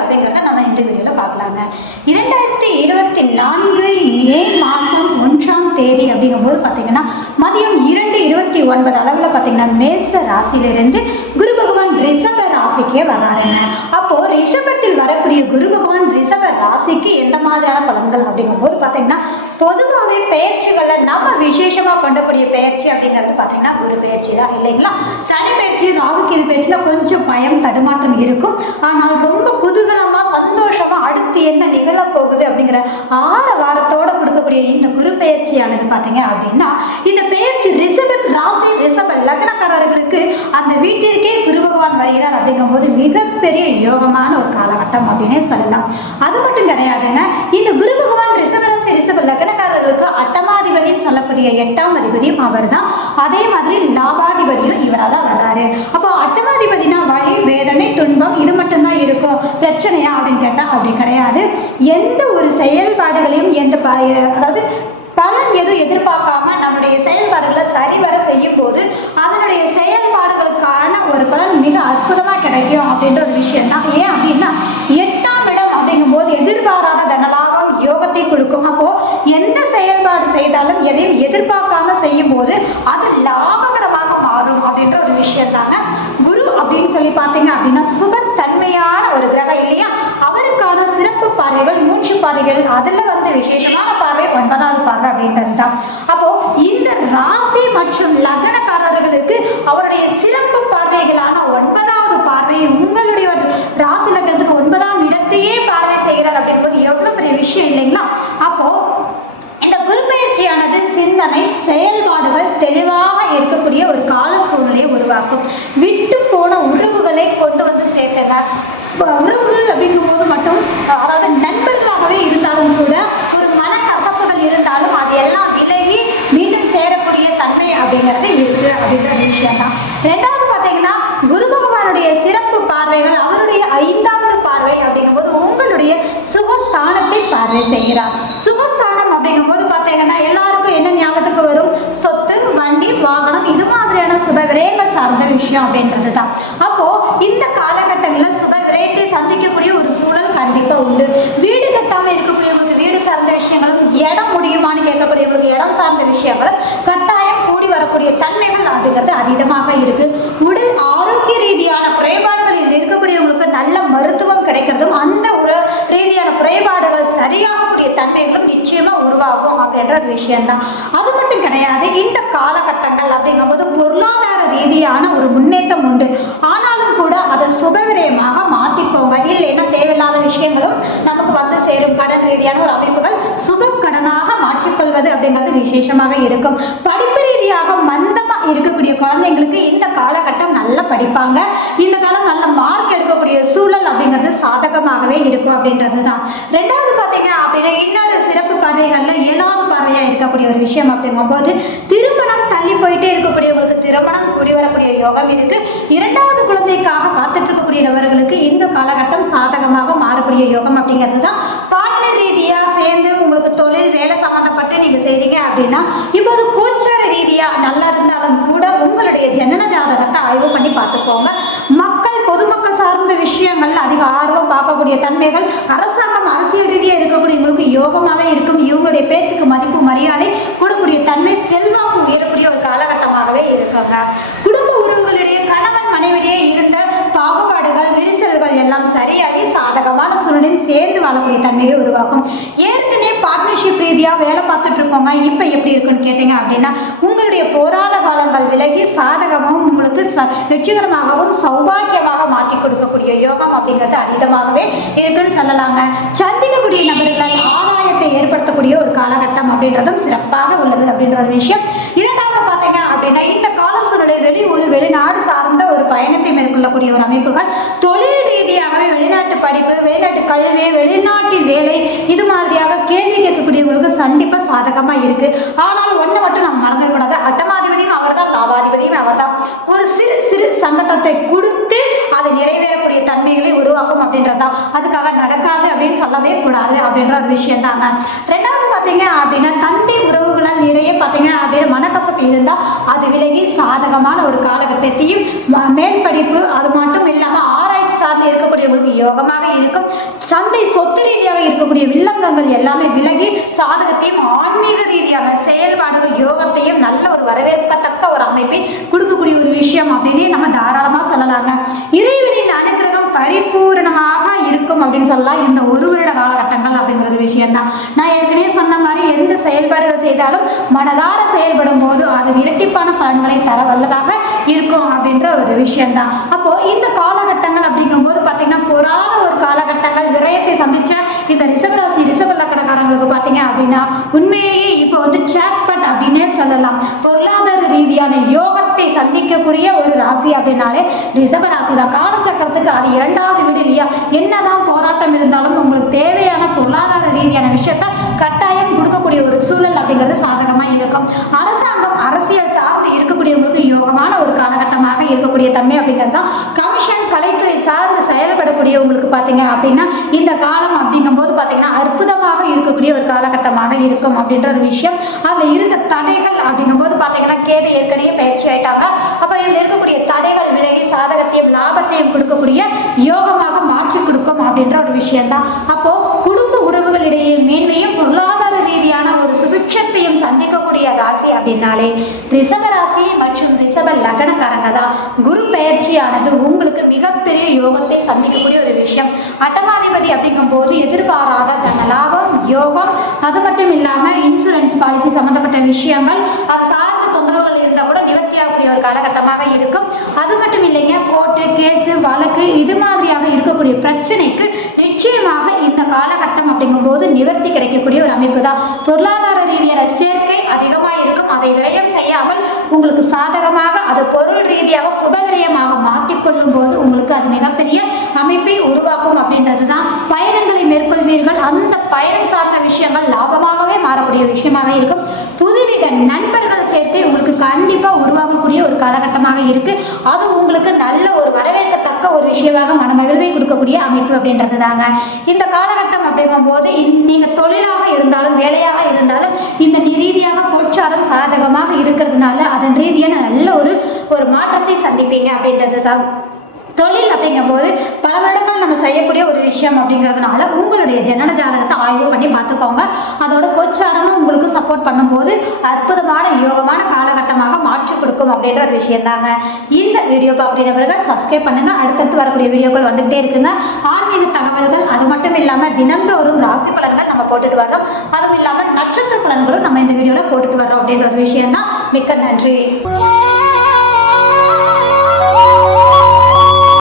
அப்படிங்கிறத நம்ம இந்த வீடியோவில் பார்க்கலாங்க. 2024 மே மாதம் 1ஆம் தேதி அப்படிங்கும்போது பார்த்தீங்கன்னா மதியம் 2:29 அளவில் பார்த்தீங்கன்னா மேச ராசியிலிருந்து குரு பகவான் ரிஷப ராசிக்கே வராருங்க. அப்போ ரிஷபத்தில் வரக்கூடிய குரு பகவான் ரிஷப ராசிக்கு எந்த மாதிரியான பலன்கள் அப்படிங்கும்போது பார்த்தீங்கன்னா பொதுவாகவே பெயர்ச்சிகளை நம்ம விசேஷமாக கொண்டக்கூடிய பெயர்ச்சி அப்படிங்கிறது பார்த்தீங்கன்னா குரு பெயர்ச்சி தான் இல்லைங்களா. சனி பெயர்ச்சி ராகுக்கேது பெயர்ச்சியில கொஞ்சம் பயம் தடுமாற்றம் இருக்கும். ஆனால் ரொம்ப குதூகலமா சந்தோஷமா அடுத்து என்ன நிகழப்போகுது அப்படிங்கிற வாரத்தோட கொடுக்கக்கூடிய இந்த குரு பெயர்ச்சியானது பார்த்தீங்க அப்படின்னா இந்த பெயர்ச்சி ரிஷப ராசி ரிஷப லக்னக்காரர்களுக்கு அந்த வீட்டிற்கே குரு பகவான் வருகிறார் அப்படிங்கும்போது மிகப்பெரிய யோகமான ஒரு காலகட்டம் அப்படின்னே சொல்லலாம். அது மட்டும் கிடையாதுங்க, இந்த குரு பகவான் ரிஷபராசி ரிஷப லக்னக்காரர்களுக்கு அட்டமாதிபதினு சொல்லக்கூடிய 8ஆம் அதிபதியும் அவர் தான். அதே மாதிரி லாபாதிபதியும் இவராக தான் வர்றாரு. அப்போ அட்டமாதிபதினா வலி வேதனை துன்பம் இது மட்டும்தான் இருக்கும், பிரச்சனையா அப்படின்னு கேட்டால் அப்படி கிடையாது. எந்த ஒரு செயல்பாடுகளையும் அதாவது பலன் எதுவும் எதிர்பார்க்காம நம்முடைய செயல்பாடுகளை சரிவர செய்யும் போது அதனுடைய செயல்பாடுகளுக்கான ஒரு பலன் மிக அற்புதமாக கிடைக்கும் அப்படின்ற ஒரு விஷயம் தான். ஏன் அப்படின்னா 8ஆம் இடம் அப்படிங்கும்போது எதிர்பாராத தனலாகம் யோகத்தை கொடுக்கும். அப்போ எந்த செயல்பாடு செய்தாலும் எதையும் எதிர்பார்க்காம செய்யும் போது அது லாபகரமாக மாறும் அப்படின்ற ஒரு விஷயம் தாங்க. குரு அப்படின்னு சொல்லி பார்த்தீங்க அப்படின்னா சுபத்தன்மையான ஒரு கிரகம் இல்லையா. அவருக்கான சிறப்பு பார்வைகள் 3 பார்வைகள், அதுல விசேஷமான பார்வை 9வது பார்வை அப்படின்றது தான். அப்போ இந்த ராசி மற்றும் லக்னக்காரர்களுக்கு அவருடைய சிறப்பு பார்வைகளான 9வது பார்வை உங்களுடைய ராசி லக்னத்துக்கு 9ஆம் இடத்தையே பார்வை செய்கிறார் அப்படிங்கும்போது எவ்வளவு பெரிய விஷயம் இல்லைங்களா. அப்போ இந்த குரு பயிற்சியானது சிந்தனை செயல்பாடுகள் தெளிவாக இருக்கக்கூடிய ஒரு கால சூழ்நிலையை உருவாக்கும். விட்டு போன உறவுகளை கொண்டு வந்து சேர்த்துங்க. உறவுகள் அப்படிங்கும் போது மட்டும் அதாவது நண்பர்களாகவே இருந்தாலும் கூட ஒரு மனக்கசப்புகள் இருந்தாலும் அது எல்லாம் விலகி மீண்டும் சேரக்கூடிய தன்மை அப்படிங்கிறது இருக்கு அப்படின்ற விஷயம் தான். 2வது பார்த்தீங்கன்னா குரு பகவானுடைய சிறப்பு பார்வைகள் அவருடைய 5வது பார்வை அப்படிங்கும்போது உங்களுடைய சுகஸ்தானத்தை பார்வை செய்கிறார். சுகஸ்தானம் அப்படிங்கும்போது பார்த்தீங்கன்னா எல்லாருக்கும் என்ன ஞாபகத்துக்கு வரும்? சொத்து, வண்டி, வாகனம் இது மாதிரியான சுப விரயங்கள் சார்ந்த விஷயம் அப்படின்றது தான். அப்போ இந்த காலகட்டங்களில் சுப விரயத்தை சந்திக்கக்கூடிய ஒரு சூழல் கண்டிப்பா உண்டு. வீடு கட்டாம இருக்கக்கூடியவங்களுக்கு வீடு சார்ந்த விஷயங்களும், இடம் முடியுமான்னு கேட்கக்கூடியவங்களுக்கு இடம் சார்ந்த விஷயங்களும் கட்டாயம் கூடி வரக்கூடிய தன்மைகள் அப்படிங்கிறது அதீதமாக இருக்கு. உடல் ஆரோக்கிய ரீதியான குறைபாடுகளில் இருக்கக்கூடியவங்களுக்கு நல்ல மருத்துவம் கிடைக்கிறதும் அந்த ஒரு ரீதியான குறைபாடுகள் சரியாகக்கூடிய தன்மைகளும் நிச்சயமா உருவாகும் அப்படின்ற ஒரு விஷயம் தான். அது மட்டும் கிடையாது, இந்த காலகட்டங்கள் அப்படிங்கும்போது பொருளாதார ரீதியான ஒரு முன்னேற்றம் உண்டு. ஆனாலும் கூட அதை சுபவிரயமாக மாற்றிக்கோங்க. இல்லைன்னா தேவையில்லாத விஷயங்களும் நமக்கு வந்து சேரும். கடன் ரீதியான ஒரு அமைப்புகள் சுப கடனாக மாற்றிக்கொள்வது அப்படிங்கிறது விசேஷமாக இருக்கும். படிப்பு ரீதியாக மந்தமா இருக்கக்கூடிய குழந்தைங்களுக்கு இந்த காலகட்டம் நல்லா படிப்பாங்க. இந்த காலம் நல்ல மார்க் எடுக்கக்கூடிய சூழல் அப்படிங்கிறது சாதகமாகவே இருக்கும் அப்படின்றது தான். 2வது பார்த்தீங்க அப்படின்னா இன்னொரு சிறப்பு பார்வைகள்ல 7வது பார்வையா இருக்கக்கூடிய ஒரு விஷயம் அப்படிங்கும்போது திருமணம் தள்ளி போயிட்டே இருக்கக்கூடியவங்களுக்கு திருமணம் கூடி வரக்கூடிய யோகம் இருக்கு. 2வது குழந்தைக்காக காத்துட்டு இருக்கக்கூடியவர்களுக்கு இந்த காலகட்டம் சாதகமாக மாறக்கூடிய யோகம் அப்படிங்கிறது தான். பார்ட்னர் ரீதியா சேர்ந்து உங்களுக்கு தொழில் வேலை சம்பந்தப்பட்டு நீங்க செய்றீங்க அப்படின்னா இப்போது கோச்சார ரீதியா நல்லா இருந்தாலும் கூட உங்களுடைய ஜனன ஜாதகத்தை ஆய்வு பண்ணி பார்த்துக்கோங்க. பொதுமக்கள் சார்ந்த விஷயங்கள் அதிக ஆர்வம் பார்க்கக்கூடிய தன்மைகள், அரசாங்கம் அரசியல் ரீதியாக இருக்கக்கூடியவங்களுக்கு யோகமாகவே இருக்கும். இவங்களுடைய பேச்சுக்கு மதிப்பு மரியாதை கூடக்கூடிய தன்மை, செல்வாக்கு உயரக்கூடிய ஒரு காலகட்டமாகவே இருக்காங்க. குடும்ப உறவுகளிடையே கணவன் மனைவிடையே இருந்த பாகுபாடுகள் விரிசல்கள் எல்லாம் சரியாகி சாதகமான சூழ்நிலையும் சேர்ந்து வாழக்கூடிய தன்மையை உருவாக்கும். ஏற்கனவே பார்ட்னர்ஷிப் ரீதியாக வேலை பார்த்துட்டு இருக்கோங்க, இப்போ எப்படி இருக்குன்னு கேட்டீங்க அப்படின்னா உங்களுடைய போராட காலங்கள் விலகி சாதகமாகவும் உங்களுக்கு வெற்றிகரமாகவும் சௌபாகியமாக மாற்றி கொடுக்கக்கூடிய யோகம் அப்படிங்கிறது அதீதமாகவே இருக்குன்னு சொல்லலாங்க. சந்திக்கக்கூடிய நபர்களால் ஆதாயத்தை ஏற்படுத்தக்கூடிய ஒரு காலகட்டம் அப்படின்றதும் சிறப்பாக உள்ளது அப்படின்ற ஒரு விஷயம். 2வது பார்த்தீங்க அப்படின்னா இந்த கால சூழ்நிலை வெளிநாடு சார்ந்த ஒரு பயணத்தை மேற்கொள்ளக்கூடிய ஒரு அமைப்புகள், தொழில் ரீதியாகவே வெளிநாட்டு படிப்பு, வெளிநாட்டு கல்வி, வெளிநாட்டில் வேலை இது மாதிரியாக கேள்வி கேட்கக்கூடியவங்களுக்கு கண்டிப்பா சாதகமா இருக்கு. ஆனால் ஒண்ணு மட்டும் நம்ம மறந்துடக்கூடாது, அட்டமாதிபதியும் அவர் தான், லாபாதிபதியும் அவர் தான். ஒரு சிறு சிறு சங்கடத்தை கொடுத்து அதை நிறைவேறக்கூடிய தன்மைகளை உருவாக்கும் அப்படின்றதா. அதுக்காக நடக்காது அப்படின்னு சொல்லவே கூடாது அப்படின்ற ஒரு விஷயம் தாங்க. 2வது பார்த்தீங்க அப்படின்னா தந்தை உறவுகளால் நிறைய பார்த்தீங்க அப்படின்னா மனக்கசப்பு இருந்தால் அது விலகி சாதகமான ஒரு காலகட்டத்தையும் மேல் படிப்பு அது மட்டும் இல்லாமல் ஆராய்ச்சி சார்ந்து இருக்கக்கூடியவங்களுக்கு யோகமாக இருக்கும். சந்தை சொத்து ரீதியாக இருக்கக்கூடிய வில்லங்கங்கள் எல்லாமே விலகி சாதகத்தையும் ஆன்மீக ரீதியாக செயல்பாடுகள் யோகத்தையும் நல்ல ஒரு வரவேற்கத்தக்க ஒரு அமைப்பை கொடுக்கக்கூடிய ஒரு விஷயம் அப்படின்னே நம்ம தாராளமா சொல்லலாங்க. இறைவனின் அனுகிரகம் பரிபூரணமாக இருக்கும் அப்படின்னு சொல்லலாம் இந்த ஒரு வருட காலகட்டங்கள் அப்படிங்கிற ஒரு விஷயம் தான். நான் ஏற்கனவே சொன்ன மாதிரி எந்த செயல்பாடுகள் செய்தாலும் மனதார செயல்படும் போது அது இரட்டிப்பான பலன்களை தர வல்லதாக இருக்கும் அப்படின்ற ஒரு விஷயம் தான். அப்போ இந்த காலகட்டங்கள் அப்படிங்கும் போது பாத்தீங்கன்னா பொறாத ஒரு காலகட்டங்கள் விரயத்தை சந்திச்ச இந்த ரிஷபராசி ரிஷப லக்னக்காரங்களுக்கு பாத்தீங்க அப்படின்னா உண்மையிலேயே இப்போ வந்து ஜாக்பாட் அப்படின்னே சொல்லலாம். பொருளாதார ரீதியான யோகத்தை சந்திக்கக்கூடிய ஒரு ராசி அப்படின்னாலே ரிஷப ராசி தான். காலச்சக்கரத்துக்கு அது இரண்டாவது வீடு இல்லையா? என்னதான் போராட்டம் இருந்தாலும் உங்களுக்கு தேவையான பொருளாதார ரீதியான விஷயத்த கட்டாயம் கொடுக்கக்கூடிய ஒரு சூழல் அப்படிங்கிறது சாதகமா இருக்கும். அரசாங்கம் அரசியல் சார்ந்து இருக்கக்கூடியவங்களுக்கு யோகமான ஒரு காலகட்டமாக இருக்கக்கூடிய தன்மை அப்படிங்கிறது தான். கமிஷன் கலைத்துறை சார்ந்து செயல்படக்கூடியவங்களுக்கு பாத்தீங்க அப்படின்னா இந்த காலம் அப்படிங்கும் போது பாத்தீங்கன்னா அற்புதமாக இருக்கக்கூடிய ஒரு காலகட்டமாக இருக்கும் அப்படின்ற ஒரு விஷயம். அதுல இருந்த தடைகள் அப்படிங்கும் போது பாத்தீங்கன்னா கேது ஏற்கனவே பயிற்சி ஆயிட்டாங்க. அப்ப இதுல இருக்கக்கூடிய தடைகள் விலகி சாதகத்தையும் லாபத்தையும் கொடுக்கக்கூடிய யோகமாக மாற்றி கொடுக்கும் அப்படின்ற ஒரு விஷயம் தான். அப்போ குடும்ப உறவுகளிடையே மேன்மையும் பொருளாதார ரீதியான ஒரு சுபிட்சத்தையும் சந்திக்கக்கூடிய ராசி அப்படின்னாலே ரிஷப ராசி மற்றும் ரிஷப லக்னக்காரங்க தான். குரு பயிற்சியானது உங்களுக்கு மிகப்பெரிய யோகத்தை சந்திக்கக்கூடிய ஒரு விஷயம். அட்டமாதிபதி அப்படிங்கும் போது எதிர்பாராத தன லாபம் யோகம், அது மட்டும் இல்லாம இன்சூரன்ஸ் பாலிசி சம்பந்தப்பட்ட விஷயங்கள் அது சார்ந்த தொந்தரவுகள் இருந்தால் கூட நிவர்த்தியாகக்கூடிய ஒரு காலகட்டமாக இருக்கும். அது மட்டும் இல்லைங்க, கோர்ட்டு கேஸு வழக்கு இது மாதிரியாக இருக்கக்கூடிய பிரச்சனைக்கு நிச்சயமாக இந்த காலகட்டம் அப்படிங்கும் போது நிவர்த்தி கிடைக்கக்கூடிய ஒரு அமைப்பு தான். பொருளாதார ரீதியான சேர்க்கை அதிகமாக இருக்கும். அதை விரயம் செய்யாமல் உங்களுக்கு சாதகமாக அது பொருள் ரீதியாக சுபவிரயமாக மாற்றிக்கொள்ளும் போது உங்களுக்கு அது மிகப்பெரிய அமைப்பை உருவாக்கும் அப்படின்றது தான். பயணங்களை மேற்கொள்வீர்கள். அந்த பயணம் சார்ந்த விஷயங்கள் லாபமாகவே மாறக்கூடிய விஷயமாக இருக்கும். புதுவித நண்பர்கள் சேர்க்கை உங்களுக்கு கண்டிப்பா உருவாகக்கூடிய ஒரு காலகட்டமாக இருக்கு. அது உங்களுக்கு நல்ல ஒரு வரவேற்கத்தக்க ஒரு விஷயமாக மனமகிழ்வை கொடுக்கக்கூடிய அமைப்பு அப்படின்றது தாங்க. இந்த காலகட்டம் அப்படிங்கும் போது நீங்க தொழிலாக இருந்தாலும் வேலையாக இருந்தாலும் இந்த ரீதியாக கோச்சாரம் சாதகமாக இருக்கிறதுனால அதன் ரீதியான நல்ல ஒரு மாற்றத்தை சந்திப்பீங்க அப்படின்றது தான். தொழில் அப்படிங்கும் போது பல வருடங்கள் நம்ம செய்யக்கூடிய ஒரு விஷயம் அப்படிங்கிறதுனால உங்களுடைய ஜனன ஜாதகத்தை ஆய்வு பண்ணி பார்த்துக்கோங்க. அதோட கோச்சாரமும் உங்களுக்கு சப்போர்ட் பண்ணும்போது அற்புதமான யோகமான காலகட்டமாக மாற்றி கொடுக்கும் அப்படின்ற ஒரு விஷயம் தாங்க. இந்த வீடியோ பார்க்குறவர்கள் சப்ஸ்கிரைப் பண்ணுங்க. அடுத்தடுத்து வரக்கூடிய வீடியோக்கள் வந்துகிட்டே இருக்குங்க. ஆன்மீக தகவல்கள் அது மட்டும் இல்லாமல் தினந்தோறும் ராசி பலன்கள் நம்ம போட்டுட்டு வர்றோம். அதுவும் இல்லாமல் நட்சத்திர பலன்களும் நம்ம இந்த வீடியோவில் போட்டுட்டு வர்றோம் அப்படின்ற ஒரு விஷயம் தான். மிக்க நன்றி.